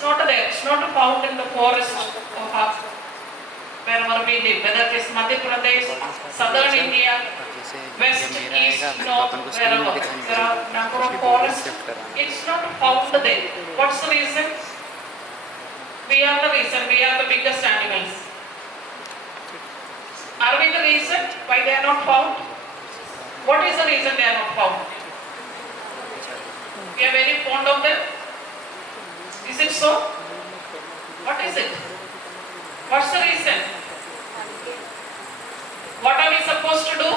It's not there. It's not found in the forest of our, wherever we live, whether it is Madhya Pradesh, southern India, west, east, north, wherever. There are a number of forests. It's not found there. What's the reason? We are the reason. We are the biggest animals. Are we the reason why they are not found? What is the reason they are not found? We are very fond of them. Is it so? What is it? What's the reason? What are we supposed to do?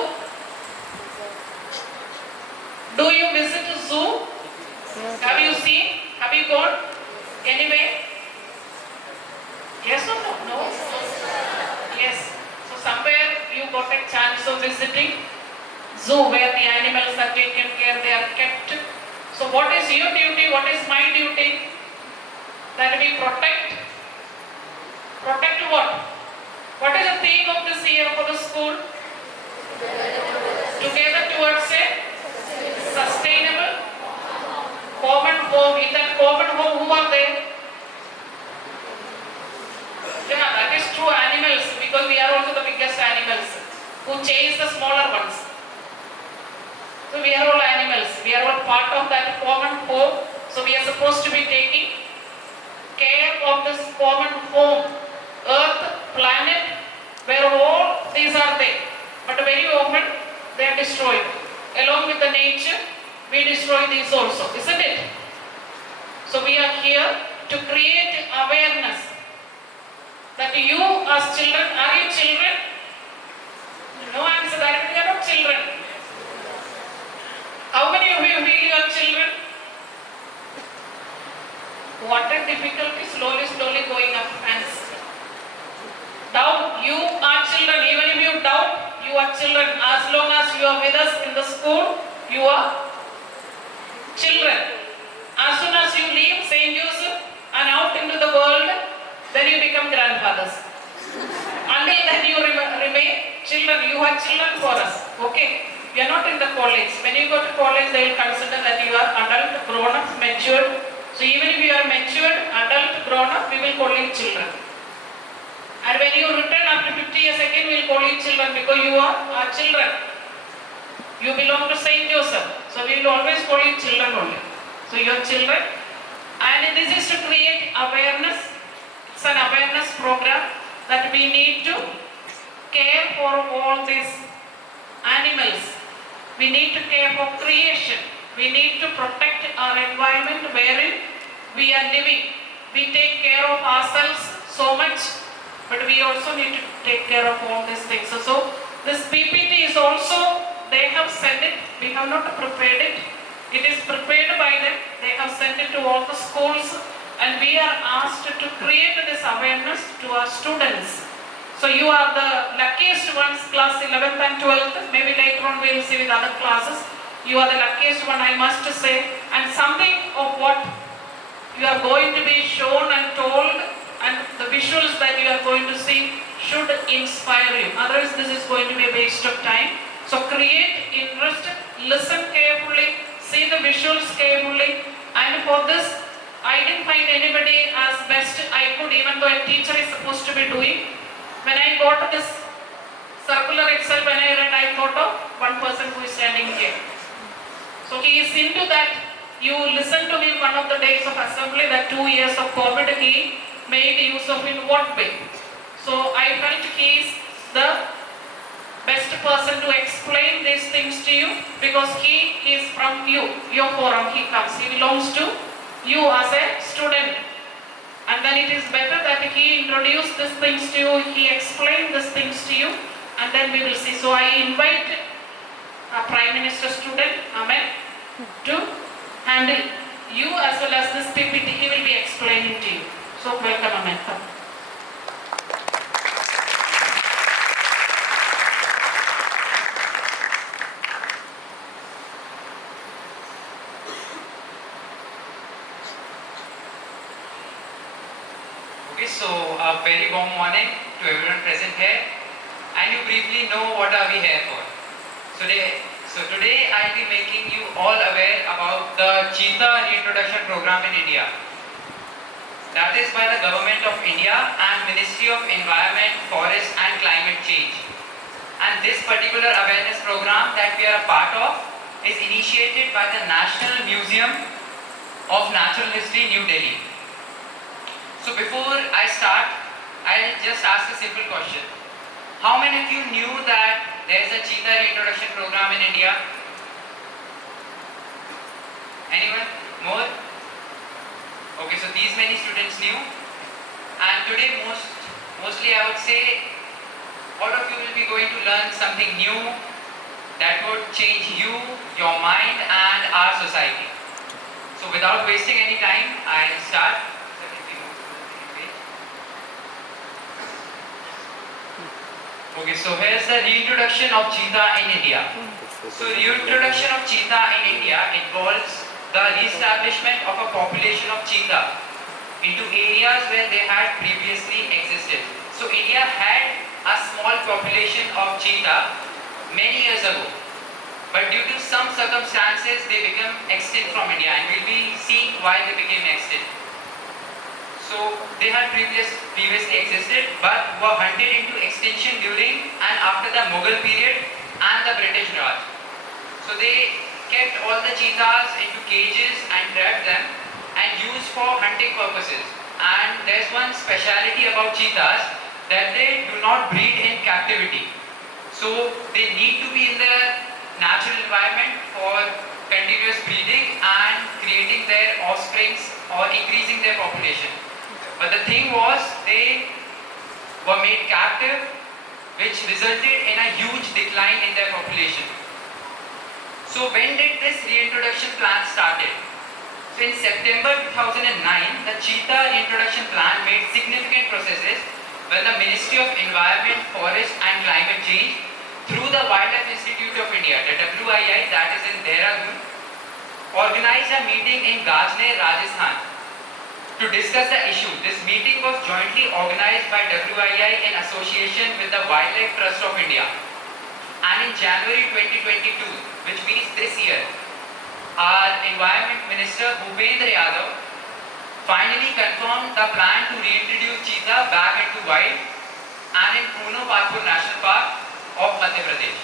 Do you visit a zoo? Have you seen? Have you gone anywhere? Yes or no? No? Yes. So somewhere you got a chance of visiting zoo where the animals are taken care, they are kept. So what is your duty? What is my duty? That we protect. Protect what? What is the theme of this year for the school? Together towards a sustainable common home. In that common home, who are there? Yeah, that is true, animals, because we are also the biggest animals who chase the smaller ones. So we are all animals. We are all part of that common home. So we are supposed to be taking care of this common home, earth, planet, where all these are there. But very often they are destroyed. Along with the nature, we destroy these also, isn't it? So we are here to create awareness that you as children, are you children? No answer, that we are not children. How many of you feel you are children? What a difficulty, slowly going up hands. Doubt, you are children. Even if you doubt, you are children. As long as you are with us in the school, you are children. As soon as you leave St. Joseph and out into the world, then you become grandfathers. Until then you remain children. You are children for us. Okay? You are not in the college. When you go to college, they will consider that you are adult, grown up, matured. So even if you are matured, adult, grown up, we will call you children. And when you return after 50 years again, we will call you children because you are our children. You belong to St. Joseph. So we will always call you children only. So you are children. And this is to create awareness. It's an awareness program that we need to care for all these animals. We need to care for creation. We need to protect our environment wherein we are living. We take care of ourselves so much, but we also need to take care of all these things. So this PPT is also, they have sent it, we have not prepared it. It is prepared by them. They have sent it to all the schools and we are asked to create this awareness to our students. So you are the luckiest ones, class 11th and 12th. Maybe later on we will see with other classes. You are the luckiest one, I must say. And something of what you are going to be shown and told and the visuals that you are going to see should inspire you. Otherwise this is going to be a waste of time. So create interest, listen carefully, see the visuals carefully. And for this, I didn't find anybody as best I could, even though a teacher is supposed to be doing. When I got this circular itself, when I read, I thought of one person who is standing here. So he is into that. You listen to him one of the days of assembly, that 2 years of COVID, he made use of in what way. So I felt he is the best person to explain these things to you because he is from you, your forum, he comes. He belongs to you as a student. And then it is better that he introduced these things to you, he explained these things to you, and then we will see. So I invite our Prime Minister student, Aman, to handle you as well as this PPT. He will be explaining to you. So welcome, Aman. Okay, so a very warm morning to everyone present here, and you briefly know what are we here for. Today I'll be making you all aware about the Cheetah Reintroduction program in India. that is by the Government of India and Ministry of Environment, Forest and Climate Change. And this particular awareness program that we are a part of is initiated by the National Museum of Natural History, New Delhi. So before I start, I'll just ask a simple question. How many of you knew that there is a cheetah reintroduction program in India? Anyone? More? Okay, so these many students knew. And today mostly I would say all of you will be going to learn something new that would change you, your mind and our society. So without wasting any time, I'll start. Okay, so here's the reintroduction of cheetah in India. So reintroduction of cheetah in India involves the re-establishment of a population of cheetah into areas where they had previously existed. So India had a small population of cheetah many years ago, but due to some circumstances they became extinct from India, and we'll be seeing why they became extinct. So they had previously existed but were hunted into extinction during and after the Mughal period and the British Raj. So they kept all the cheetahs into cages and trapped them and used for hunting purposes. And there's one speciality about cheetahs, that they do not breed in captivity. So they need to be in the natural environment for continuous breeding and creating their offsprings or increasing their population. But the thing was, they were made captive, which resulted in a huge decline in their population. So when did this reintroduction plan started? So in September 2009, the Cheetah Reintroduction Plan made significant processes when the Ministry of Environment, Forest and Climate Change, through the Wildlife Institute of India, the WII, that is in Dehradun, organized a meeting in Gajner, Rajasthan to discuss the issue. This meeting was jointly organized by WII in association with the Wildlife Trust of India. And in January 2022, which means this year, our Environment Minister Bhupendra Yadav finally confirmed the plan to reintroduce cheetah back into wild and in Puno Parpur National Park of Madhya Pradesh.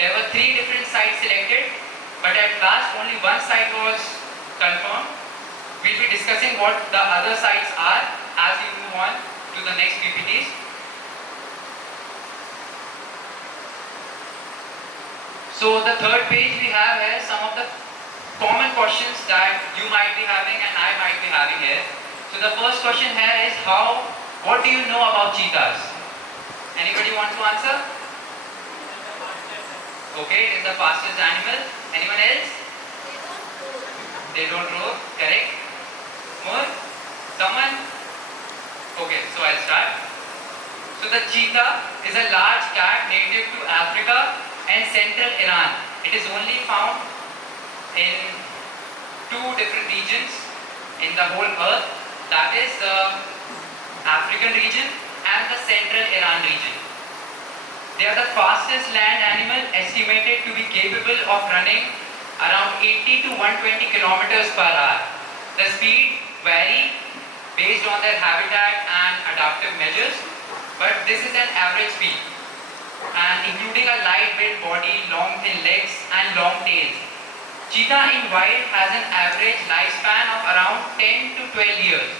There were 3 different sites selected, but at last only one site was confirmed. We'll be discussing what the other sites are as we move on to the next PPTs. So the third page we have here some of the common questions that you might be having and I might be having here. So the first question here is what do you know about cheetahs? Anybody want to answer? Okay, it is the fastest animal. Anyone else? They don't roar, correct? More? Someone? Okay, so I'll start. So the cheetah is a large cat native to Africa and central Iran. It is only found in 2 different regions in the whole earth, that is the African region and the central Iran region. They are the fastest land animal, estimated to be capable of running around 80 to 120 kilometers per hour. The speed vary based on their habitat and adaptive measures, but this is an average speed, and including a light-built body, long thin legs and long tails. Cheetah in wild has an average lifespan of around 10 to 12 years,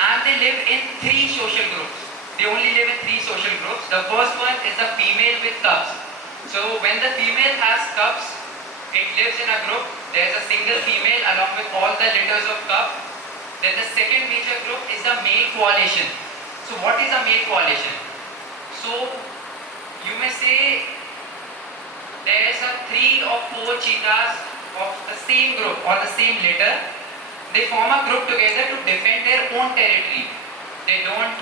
and they live in 3 social groups. They only live in 3 social groups. The first one is the female with cubs. So when the female has cubs, it lives in a group. There is a single female along with all the litters of cubs. Then the second major group is the male coalition. So what is a male coalition? So you may say there is a 3 or 4 cheetahs of the same group or the same litter. They form a group together to defend their own territory. They don't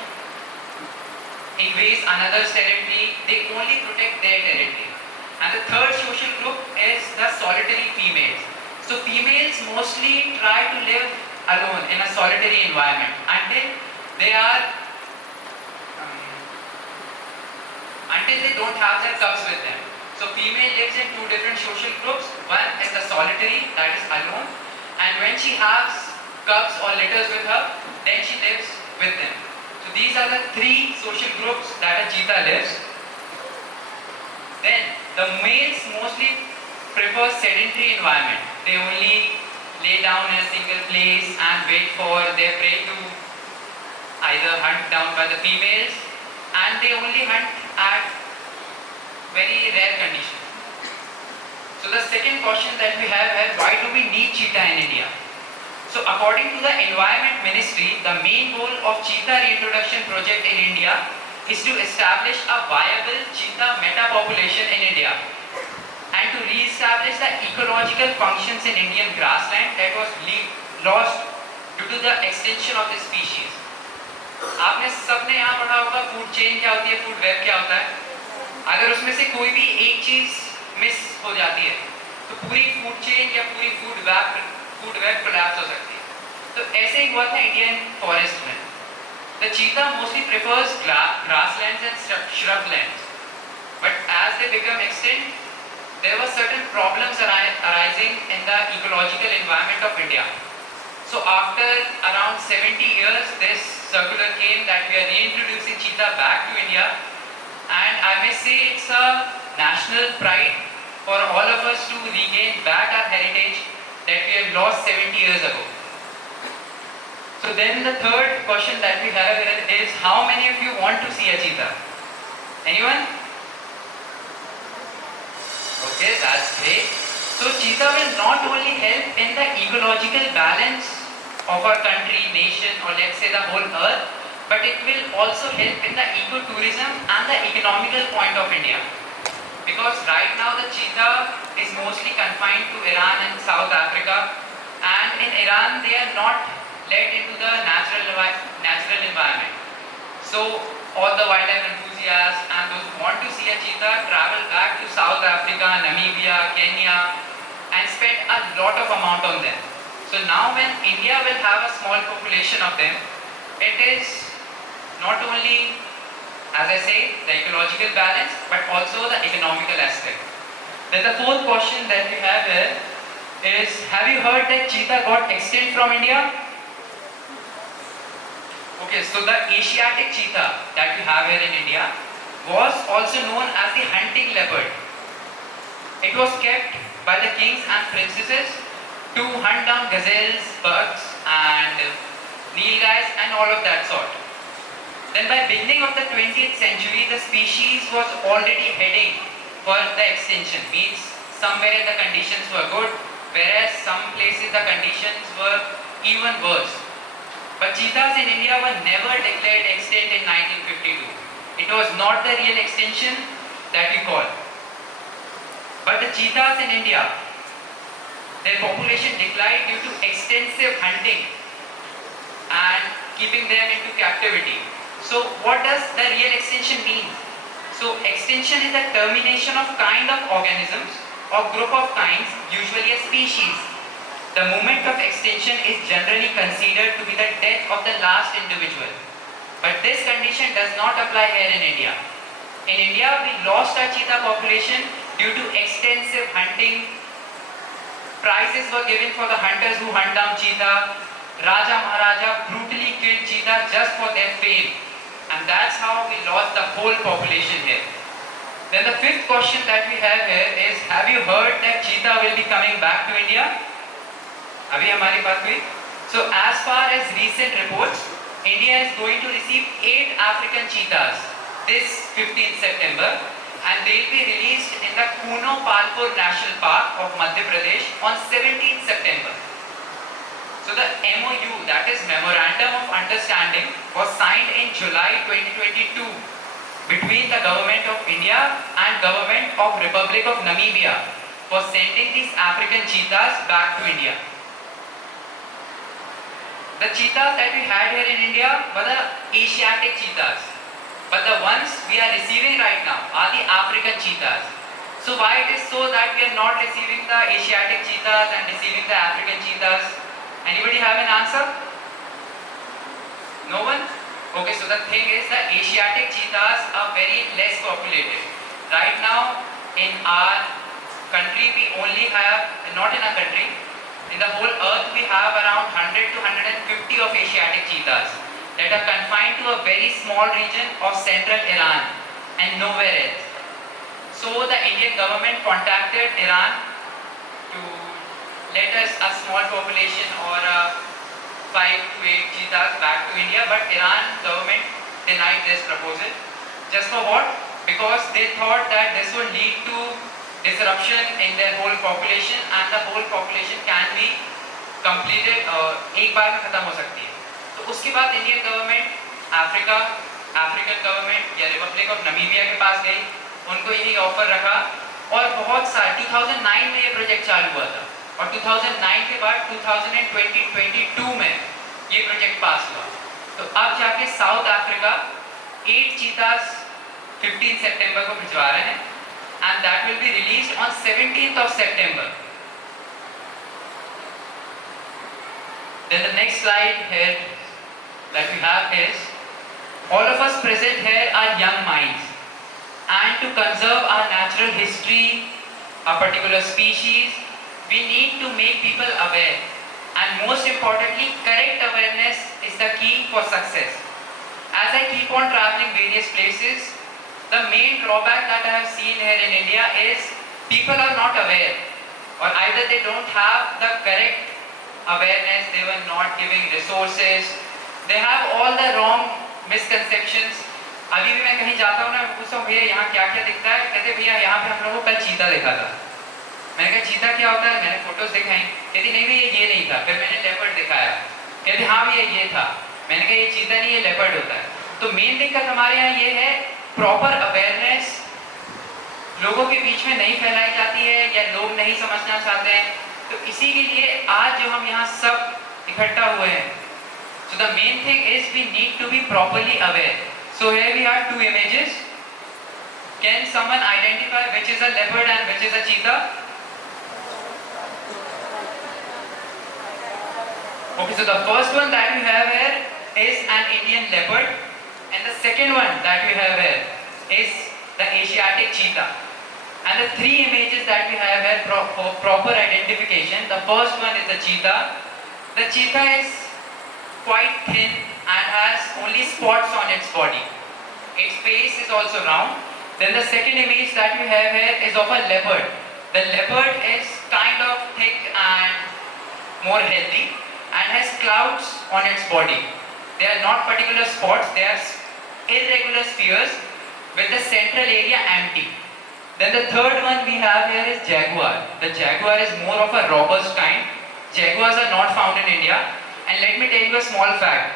invade another's territory, they only protect their territory. And the third social group is the solitary females. So females mostly try to live alone in a solitary environment until they don't have their cubs with them. So female lives in 2 different social groups. One is the solitary, that is alone, and when she has cubs or litters with her, lives with them. So these are the three social groups that a cheetah lives. Then the males mostly prefer sedentary environment. They only lay down in a single place and wait for their prey to either hunt down by the females, and they only hunt at very rare conditions. So the second question that we have is, why do we need cheetah in India? So according to the Environment Ministry, the main goal of cheetah reintroduction project in India is to establish a viable cheetah meta-population in India and to re-establish the ecological functions in Indian grassland that was lost due to the extinction of this species. आपने सबने यहाँ पढ़ा होगा food chain क्या होती है, food web क्या होता है. अगर उसमें से कोई भी एक चीज मिस हो जाती है तो पूरी फूड चेन या पूरी फूड वेब कोलैप्स हो सकती है. तो ऐसे ही हुआ था इंडियन फॉरेस्ट में. The cheetah mostly prefers grasslands and shrublands, but as they become extinct, there were certain problems arising in the ecological environment of India. So after around 70 years, this circular came that we are reintroducing cheetah back to India, and I may say it's a national pride for all of us to regain back our heritage that we have lost 70 years ago. So then the third question that we have here is, how many of you want to see a cheetah? Anyone? Okay, that's great. So cheetah will not only help in the ecological balance of our country, nation, or let's say the whole earth, but it will also help in the ecotourism and the economical point of India. Because right now the cheetah is mostly confined to Iran and South Africa, and in Iran they are not let into the natural environment. So all the wildlife enthusiasts and those who want to see a cheetah travel back to South Africa, Namibia, Kenya, and spend a lot of amount on them. So now when India will have a small population of them, it is not only, as I say, the ecological balance, but also the economical aspect. Then the fourth question that we have here is, have you heard that cheetah got extinct from India? Okay, so the Asiatic cheetah that we have here in India was also known as the hunting leopard. It was kept by the kings and princesses to hunt down gazelles, bugs, and nilgais and all of that sort. Then by beginning of the 20th century, the species was already heading for the extinction. Means somewhere the conditions were good, whereas some places the conditions were even worse. But cheetahs in India were never declared extinct in 1952. It was not the real extinction that we call. But the cheetahs in India, their population declined due to extensive hunting and keeping them into captivity. So what does the real extinction mean? So extinction is the termination of kind of organisms or group of kinds, usually a species. The moment of extinction is generally considered to be the death of the last individual. But this condition does not apply here in India. In India, we lost our cheetah population due to extensive hunting. Prizes were given for the hunters who hunt down cheetah. Raja Maharaja brutally killed cheetah just for their fame. And that's how we lost the whole population here. Then the fifth question that we have here is, have you heard that cheetah will be coming back to India? Abhi hamari baat hui? So as far as recent reports, India is going to receive 8 African cheetahs this 15th September, and they'll be released in the Kuno Palpur National Park of Madhya Pradesh on 17th September. So the MOU, that is Memorandum of Understanding, was signed in July 2022 between the Government of India and Government of Republic of Namibia for sending these African cheetahs back to India. The cheetahs that we had here in India were the Asiatic cheetahs. But the ones we are receiving right now are the African cheetahs. So why it is so that we are not receiving the Asiatic cheetahs and receiving the African cheetahs? Anybody have an answer? No one? Okay, so the thing is, the Asiatic cheetahs are very less populated. Right now in our country we only have, not in our country, in the whole earth we have around 100 to 150 of Asiatic cheetahs. that are confined to a very small region of central Iran and nowhere else. So the Indian government contacted Iran to let us a small population or 5 to 8 cheetahs back to India, but Iran government denied this proposal. Just for what? Because they thought that this would lead to disruption in their whole population and the whole population can be completed एक बार में खत्म हो सकती है. तो उसके बाद Indian government African government या रिपब्लिक ऑफ नमीबिया के पास गई, उनको यही ऑफर रखा और बहुत सारे 2009 में ये प्रोजेक्ट चालू हुआ था और 2009 के बाद 2022 में ये प्रोजेक्ट पास हुआ. तो अब जाके साउथ अफ्रीका 8 चीतास 15 सितंबर को भिजवा रहे हैं and that will be released on 17th of September. Then the next slide here that we have is, all of us present here are young minds, and to conserve our natural history, a particular species, we need to make people aware, and most importantly, correct awareness is the key for success. As I keep on traveling various places, the main drawback that I have seen here in India is people are not aware, or either they don't have the correct awareness, they were not giving resources, they have all the wrong misconceptions. अभी भी मैं कहीं जाता हूँ ना, पूछता हूँ भैया यहाँ क्या क्या दिखता है, कहते भैया यहाँ पे हम लोगों को कल चीता देखा था. मैंने कहा चीता क्या होता है, मैंने फोटोज दिखाई, कहती नहीं भैया ये नहीं था. फिर मैंने लेपर्ड दिखाया, कहते हाँ भैया ये था. मैंने कहा ये चीता नहीं, ये लेपर्ड होता है. तो मेन दिक्कत हमारे यहाँ ये है, प्रॉपर अवेयरनेस लोगों के बीच में नहीं फैलाई जाती है या लोग नहीं समझना चाहते हैं. तो इसी के लिए आज जो हम यहाँ सब इकट्ठा हुए हैं, so the main thing is we need to be properly aware. So here we have 2 images. Can someone identify which is a leopard and which is a cheetah? Okay, so the first one that we have here is an Indian leopard, and the second one that we have here is the Asiatic cheetah. And the 3 images that we have here for proper identification. The first one is the cheetah. The cheetah is quite thin and has only spots on its body. Its face is also round. Then the second image that we have here is of a leopard. The leopard is kind of thick and more healthy and has clouds on its body. They are not particular spots, they are irregular spheres with the central area empty. Then the third one we have here is Jaguar. The Jaguar is more of a robust kind. Jaguars are not found in India. And let me tell you a small fact.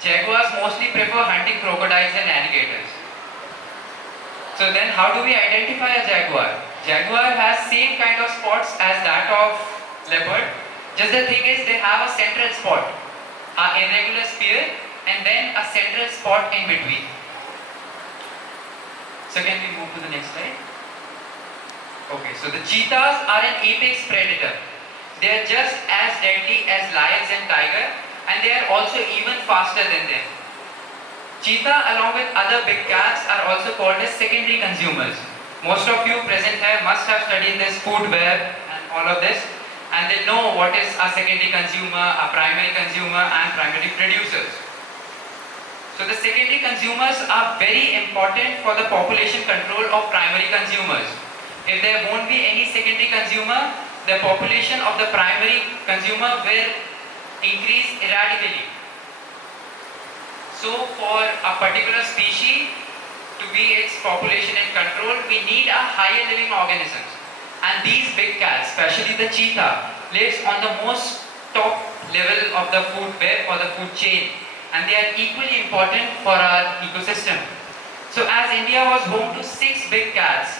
Jaguars mostly prefer hunting crocodiles and alligators. So then how do we identify a jaguar? Jaguar has same kind of spots as that of leopard. Just the thing is they have a central spot, a irregular sphere, and then a central spot in between. So can we move to the next slide? Okay, so the cheetahs are an apex predator. They are just as deadly as lions and tiger, and they are also even faster than them. Cheetah along with other big cats are also called as secondary consumers. Most of you present here must have studied this food web and all of this, and they know what is a secondary consumer, a primary consumer, and primary producers. So the secondary consumers are very important for the population control of primary consumers. If there won't be any secondary consumer, the population of the primary consumer will increase erratically. So for a particular species to be its population in control, we need a higher living organisms. And these big cats, especially the cheetah, lives on the most top level of the food web or the food chain. And they are equally important for our ecosystem. So as India was home to 6 big cats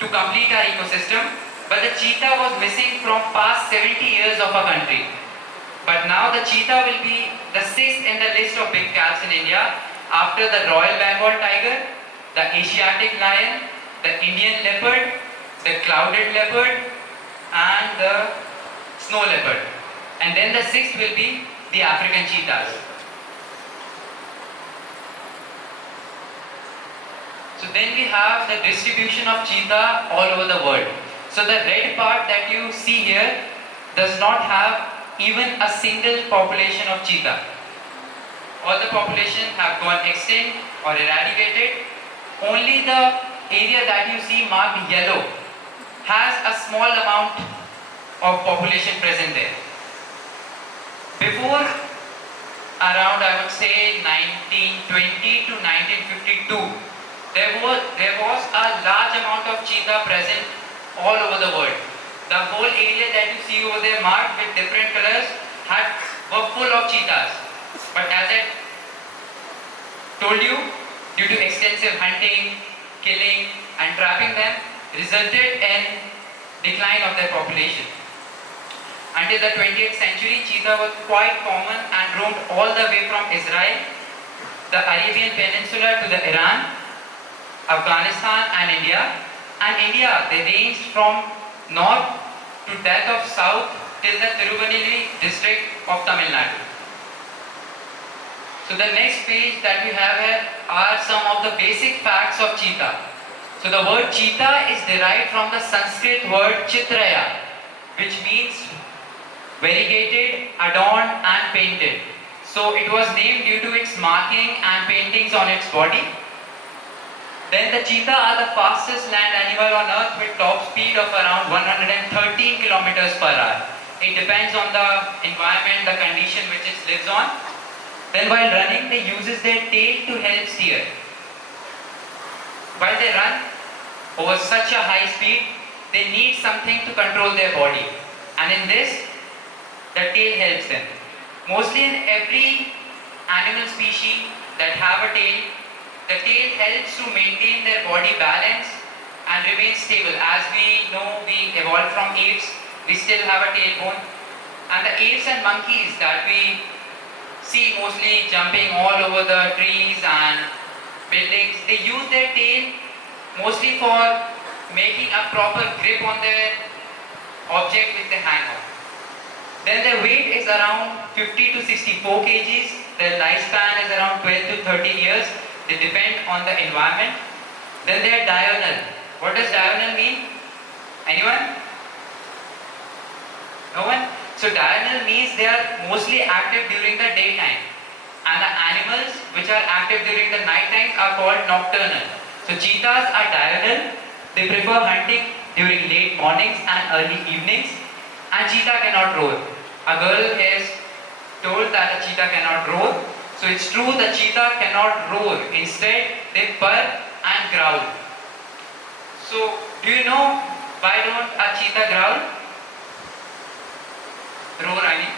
to complete our ecosystem, but the cheetah was missing from past 70 years of our country. But now the cheetah will be the 6th in the list of big cats in India after the Royal Bengal tiger, the Asiatic lion, the Indian leopard, the clouded leopard, and the snow leopard. And then the 6th will be the African cheetahs. So then we have the distribution of cheetah all over the world. So the red part that you see here does not have even a single population of cheetah. all the population have gone extinct or eradicated. Only the area that you see marked yellow has a small amount of population present there. Before around, I would say, 1920 to 1952, there was a large amount of cheetah present all over the world. The whole area that you see over there marked with different colors were full of cheetahs. But as I told you, due to extensive hunting, killing and trapping them, resulted in decline of their population. Until the 20th century, cheetah was quite common and roamed all the way from Israel, the Arabian Peninsula to the Iran, Afghanistan and India. And India, they ranged from north to that of south till the Tirunelveli district of Tamil Nadu. So the next page that we have here are some of the basic facts of cheetah. So the word cheetah is derived from the Sanskrit word chitraya, which means variegated, adorned and painted. So it was named due to its marking and paintings on its body. Then the cheetah are the fastest land animal on earth with top speed of around 113 kilometers per hour. It depends on the environment, the condition which it lives on. Then while running, they uses their tail to help steer. While they run over such a high speed, they need something to control their body. And in this, the tail helps them. Mostly in every animal species that have a tail, the tail helps to maintain their body balance and remain stable. As we know, we evolved from apes, we still have a tailbone. And the apes and monkeys that we see mostly jumping all over the trees and buildings, they use their tail mostly for making a proper grip on their object which they hang on. Then their weight is around 50 to 64 kgs. Their lifespan is around 12 to 13 years. They depend on the environment. Then they are diurnal. What does diurnal mean? Anyone? No one? So diurnal means they are mostly active during the daytime. And the animals which are active during the night time are called nocturnal. So cheetahs are diurnal. They prefer hunting during late mornings and early evenings. And cheetah cannot roar. A girl is told that a cheetah cannot roar. So it's true the cheetah cannot roar. Instead, they purr and growl. So do you know why don't a cheetah growl? Roar, I mean.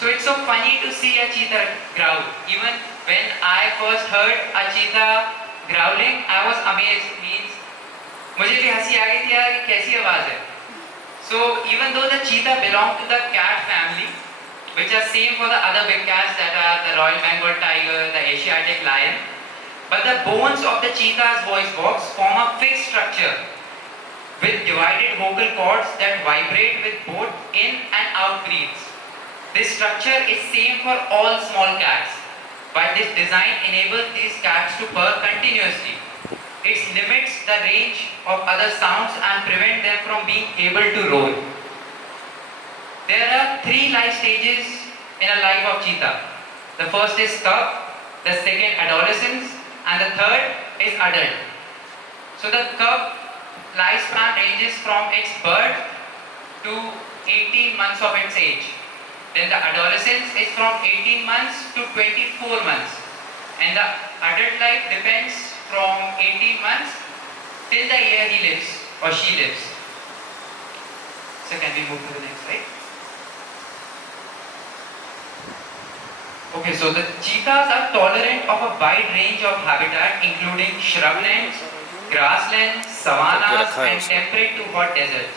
So it's so funny to see a cheetah growl. Even when I first heard a cheetah growling, I was amazed. Means, मुझे भी हंसी आ गई थी यार कि कैसी आवाज है. So even though the cheetah belong to the cat family, which are same for the other big cats that are the Royal Bengal tiger, the Asiatic lion, but the bones of the cheetah's voice box form a fixed structure with divided vocal cords that vibrate with both in and out breaths. This structure is same for all small cats, but this design enables these cats to purr continuously. It limits the range of other sounds and prevent them from being able to roar. There are 3 life stages in a life of cheetah. The first is cub, the second adolescence, and the third is adult. So the cub lifespan ranges from its birth to 18 months of its age. Then the adolescence is from 18 months to 24 months. And the adult life depends from 18 months till the year he lives or she lives. So can we move to the next slide? Okay, so the cheetahs are tolerant of a wide range of habitat including shrublands, grasslands, savannas and temperate to hot deserts.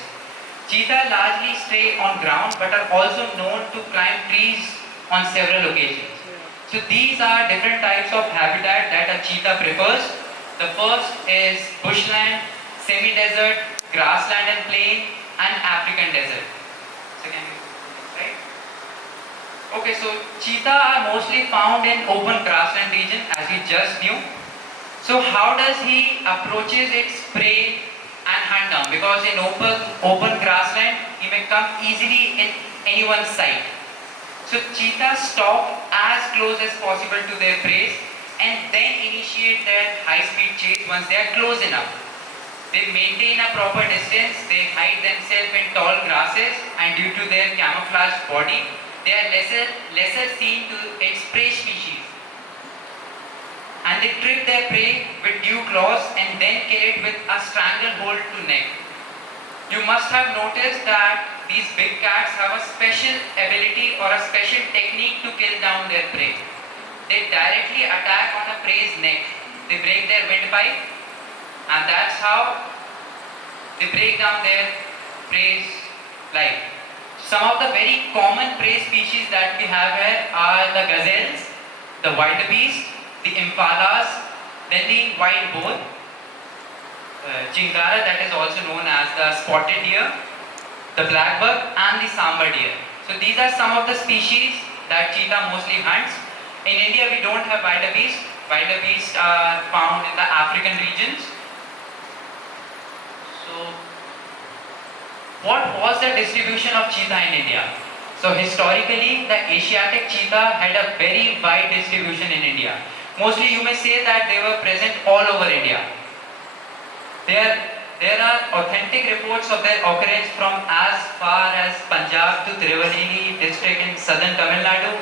Cheetah largely stray on ground but are also known to climb trees on several occasions. So these are different types of habitat that a cheetah prefers. The first is bushland, semi-desert, grassland and plain, and African desert. So can we right? Okay, so cheetah are mostly found in open grassland region as we just knew. So how does he approaches its prey and hunt down? Because in open grassland, he may come easily in anyone's sight. So cheetahs stalk as close as possible to their prey and then initiate their high-speed chase once they are close enough. They maintain a proper distance, they hide themselves in tall grasses, and due to their camouflaged body, they are lesser seen to its prey species. And they trip their prey with dew claws and then kill it with a stranglehold to neck. You must have noticed that these big cats have a special ability or a special technique to kill down their prey. They directly attack on a prey's neck. They break their windpipe, and that's how they break down their prey's life. Some of the very common prey species that we have here are the gazelles, the wildebeest, the impalas, then the wild boar, chingara, that is also known as the spotted deer, the black buck, and the sambar deer. So these are some of the species that cheetah mostly hunts. In India, we don't have wildebeest. Wildebeest are found in the African regions. So, what was the distribution of cheetah in India? So historically, the Asiatic cheetah had a very wide distribution in India. Mostly you may say that they were present all over India. There are authentic reports of their occurrence from as far as Punjab to Tirunelveli district in southern Tamil Nadu,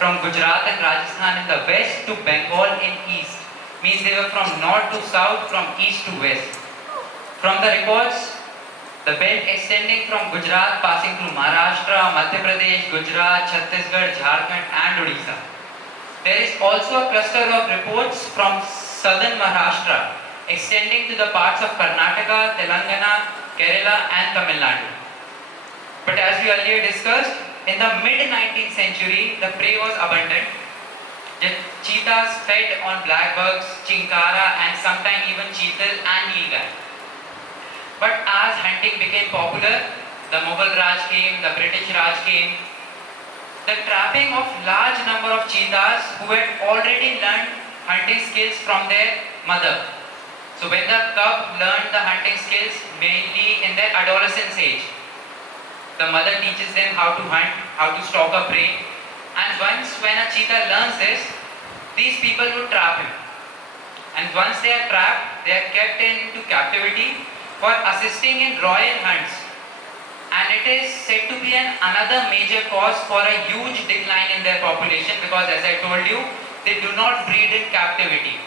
from Gujarat and Rajasthan in the west to Bengal in east. Means they were from north to south, from east to west. From the records, the belt extending from Gujarat, passing through Maharashtra, Madhya Pradesh, Gujarat, Chhattisgarh, Jharkhand and Odisha. There is also a cluster of reports from southern Maharashtra, extending to the parts of Karnataka, Telangana, Kerala and Tamil Nadu. But as we earlier discussed, in the mid-19th century, the prey was abundant. The cheetahs fed on black bugs, chinkara and sometimes even cheetal and nilgai. But as hunting became popular, the Mughal Raj came, the British Raj came, the trapping of large number of cheetahs who had already learned hunting skills from their mother. So when the cub learned the hunting skills mainly in their adolescence age, the mother teaches them how to hunt, how to stalk a prey, and once when a cheetah learns this, these people would trap him. And once they are trapped, they are kept into captivity for assisting in royal hunts. And it is said to be another major cause for a huge decline in their population, because as I told you, they do not breed in captivity.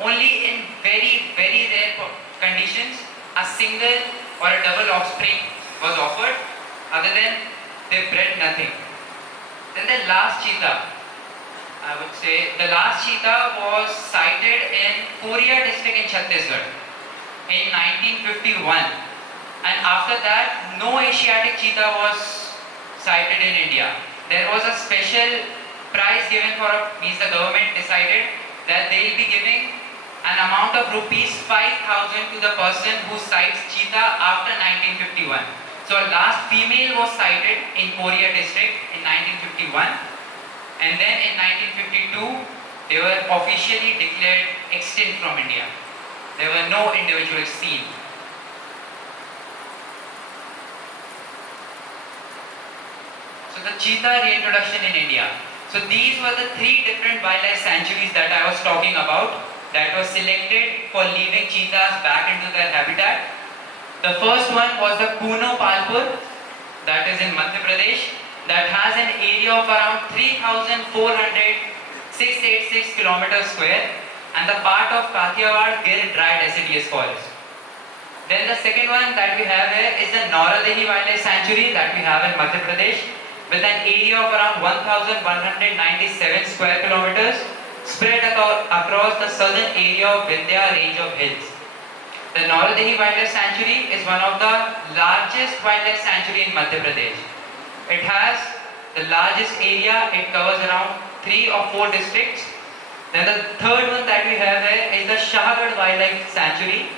Only in very, very rare conditions, a single or a double offspring was offered. Other than, they bred nothing. Then the last cheetah, I would say, the last cheetah was sighted in Korea district in Chhattisgarh in 1951. And after that, no Asiatic cheetah was sighted in India. There was a special prize given for, means the government decided that they will be giving an amount of rupees 5,000 to the person who sights cheetah after 1951. So a last female was sighted in Korea district in 1951, and then in 1952 they were officially declared extinct from India. There were no individuals seen. So the cheetah reintroduction in India. So these were the three different wildlife sanctuaries that I was talking about that was selected for leaving cheetahs back into their habitat. The first one was the Kuno Palpur, that is in Madhya Pradesh, that has an area of around 3,486 kilometers square and the part of Kathiawar Gir dry deciduous forest. Then the second one that we have here is the Nauradeni Wildlife Sanctuary that we have in Madhya Pradesh, with an area of around 1,197 square kilometers spread across the southern area of Vindhya range of hills. The Nauradeni Wildlife Sanctuary is one of the largest wildlife sanctuary in Madhya Pradesh. It has the largest area, it covers around 3 or 4 districts. Then the third one that we have here is the Shahada Wildlife Sanctuary.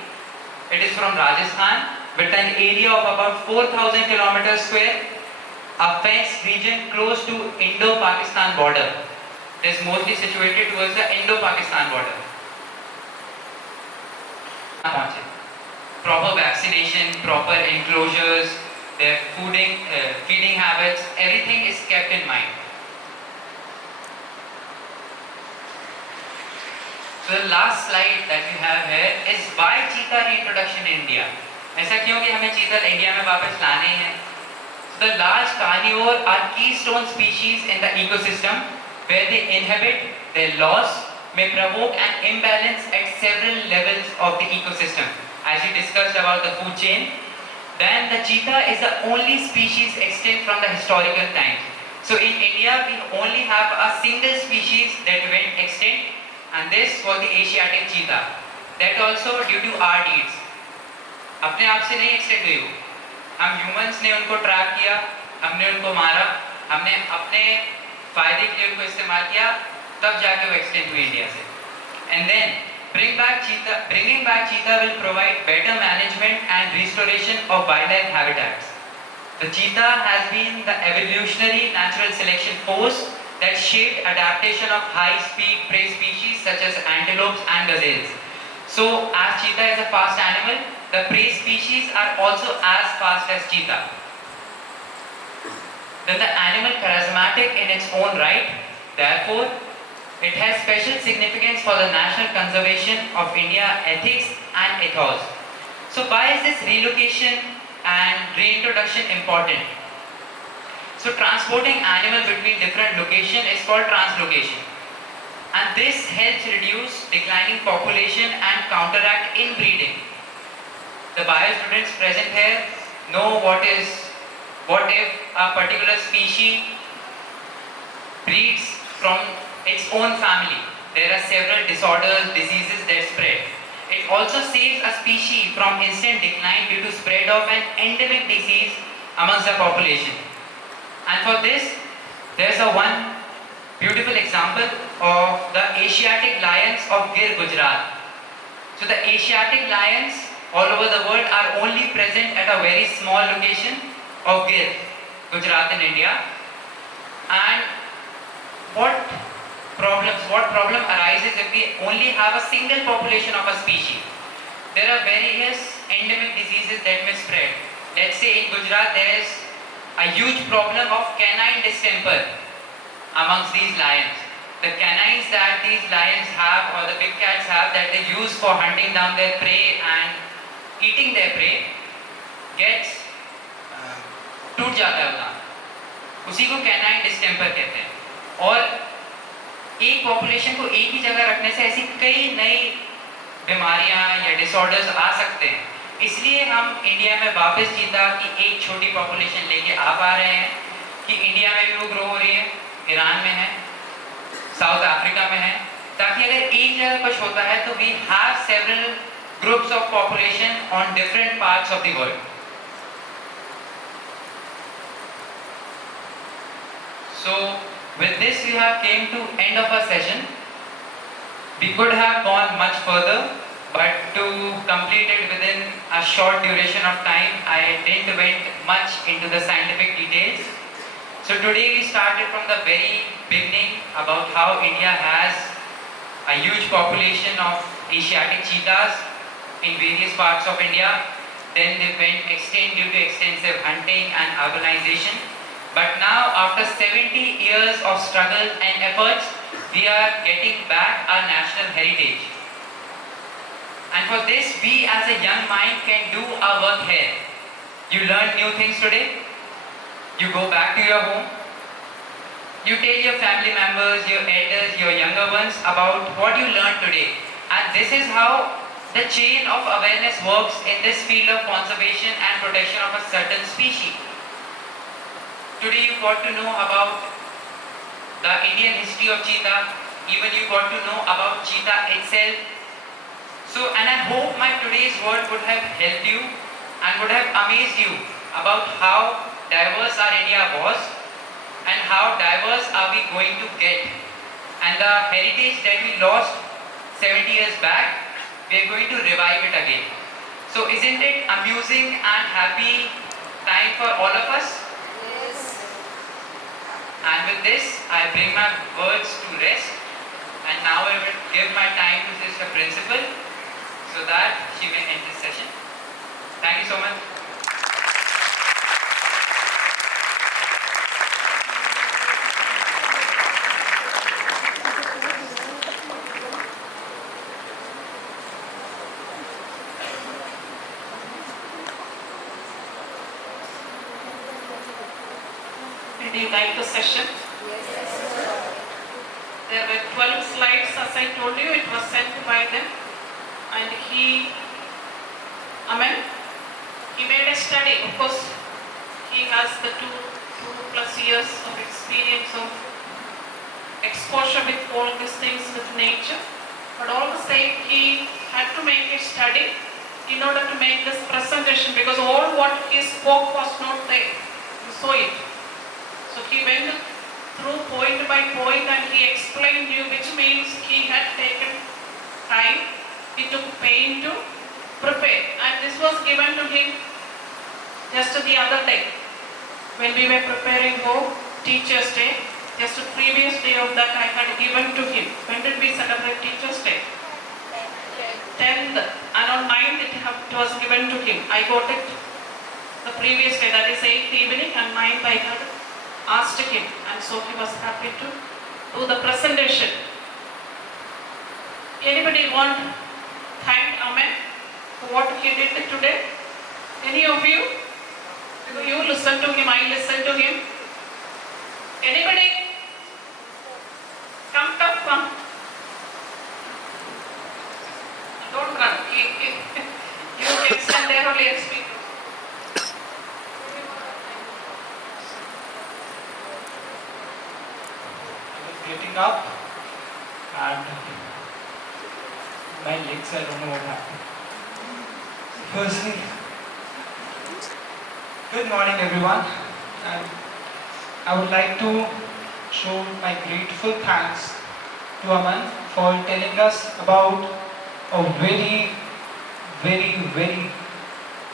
It is from Rajasthan with an area of about 4,000 kilometers square, a fenced region close to Indo-Pakistan border. It is mostly situated towards the Indo-Pakistan border. Proper vaccination, proper enclosures, their feeding habits, everything is kept in mind. So the last slide that we have here is why cheetah reintroduction in India. ऐसा क्यों कि हमें चीता India में वापस लाने हैं? The large carnivore are keystone species in the ecosystem where they inhabit. Their loss may provoke an imbalance at several levels of the ecosystem. As we discussed about the food chain, then the cheetah is the only species extinct from the historical times. So in India, we only have a single species that went extinct, and this was the Asiatic cheetah. That also due to our deeds. अपने आप से नहीं extend हुई वो, हम humans ने उनको trap किया, हमने उनको मारा, हमने अपने फायदे के लिए उनको इस्तेमाल किया, तब जाके वो एक्सटेंड हुई इंडिया से. And then bringing back cheetah will provide better management and restoration of wildlife habitats. The cheetah has been the evolutionary natural selection force that shaped adaptation of high-speed prey species such as antelopes and gazelles. So, as cheetah is a fast animal, the prey species are also as fast as cheetah. Then the animal charismatic in its own right, therefore, it has special significance for the national conservation of India ethics and ethos. So why is this relocation and reintroduction important? So transporting animal between different locations is called translocation. And this helps reduce declining population and counteract inbreeding. The bio students present here know what if a particular species breeds from its own family. There are several disorders, diseases that spread. It also saves a species from instant decline due to spread of an endemic disease amongst the population. And for this, there is one beautiful example of the Asiatic lions of Gir, Gujarat. So the Asiatic lions all over the world are only present at a very small location of Gir, Gujarat in India. And what problem arises if we only have a single population of a species? There are various endemic diseases that may spread. Let's say in Gujarat there is a huge problem of canine distemper amongst these lions. The canines that these lions have or the big cats have that they use for hunting down their prey and eating their prey gets टूट जाता है उसका, उसी को canine distemper कहते हैं. और एक पॉपुलेशन को एक ही जगह रखने से ऐसी कई नई बीमारियां या डिसऑर्डर्स आ सकते हैं. इसलिए हम इंडिया में वापस चीता की एक छोटी पॉपुलेशन लेके आ पा रहे हैं कि इंडिया में भी वो ग्रो हो रही है, ईरान में है, साउथ अफ्रीका में है, ताकि अगर एक जगह कुछ होता है तो we have several groups of population on different parts of the world. So with this we have came to end of our session. We could have gone much further, but to complete it within a short duration of time, I didn't went much into the scientific details. So today we started from the very beginning about how India has a huge population of Asiatic cheetahs in various parts of India. Then they went extinct due to extensive hunting and urbanization. But now, after 70 years of struggle and efforts, we are getting back our national heritage. And for this, we as a young mind can do our work here. You learn new things today. You go back to your home. You tell your family members, your elders, your younger ones about what you learned today. And this is how the chain of awareness works in this field of conservation and protection of a certain species. Today you got to know about the Indian history of cheetah, even you got to know about cheetah itself. So, and I hope my today's word would have helped you and would have amazed you about how diverse our India was and how diverse are we going to get. And the heritage that we lost 70 years back, we are going to revive it again. So isn't it amusing and happy time for all of us? And with this, I bring my words to rest, and now I will give my time to Sister Principal so that she may end this session. Thank you so much. you like the session? There were 12 slides, as I told you, it was sent by them. And Aman, he made a study. Of course, he has the two plus years of experience of exposure with all these things with nature. But all the same, he had to make a study in order to make this presentation, because all what he spoke was not there. You saw it. So he went through point by point and he explained you, which means he had taken time, he took pain to prepare. And this was given to him just the other day when we were preparing for Teachers' Day. Just the previous day of that I had given to him. When did we celebrate Teachers' Day? 10th. And on 9th it was given to him. I got it the previous day, that is 8th evening, and 9th I had asked him, and so he was happy to do the presentation. Anybody want to thank Aman for what he did today? Any of you? You listen to him, I listen to him. Anybody? Come. Don't run. You can stand there only and speak. Getting up and my legs, I don't know what happened. Firstly, good morning everyone, and I would like to show my grateful thanks to Aman for telling us about a very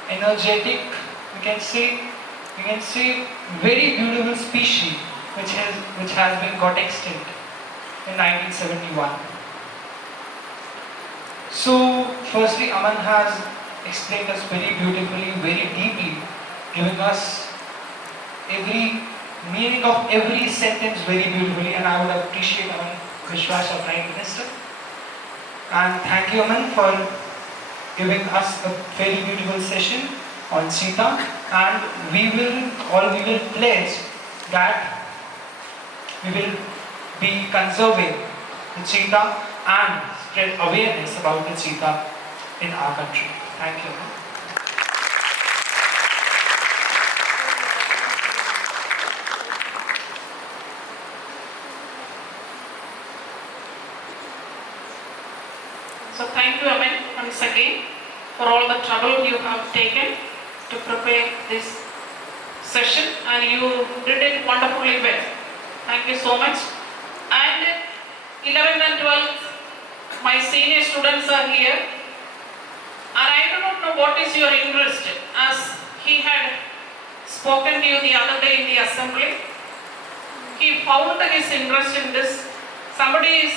energetic, we can say very beautiful species which has been got extinct in 1971. So firstly, Aman has explained us very beautifully, very deeply, giving us every meaning of every sentence very beautifully, and I would appreciate Aman Bishwas, our Prime Minister. And thank you, Aman, for giving us a very beautiful session on Cheetah, and we will pledge that we will be conserving the cheetah and spread awareness about the cheetah in our country. Thank you. So thank you, Aman, once again for all the trouble you have taken to prepare this session, and you did it wonderfully well. Thank you so much. And 11th and 12th, my senior students are here, and I do not know what is your interest, as he had spoken to you the other day in the assembly. He found his interest in this. Somebody is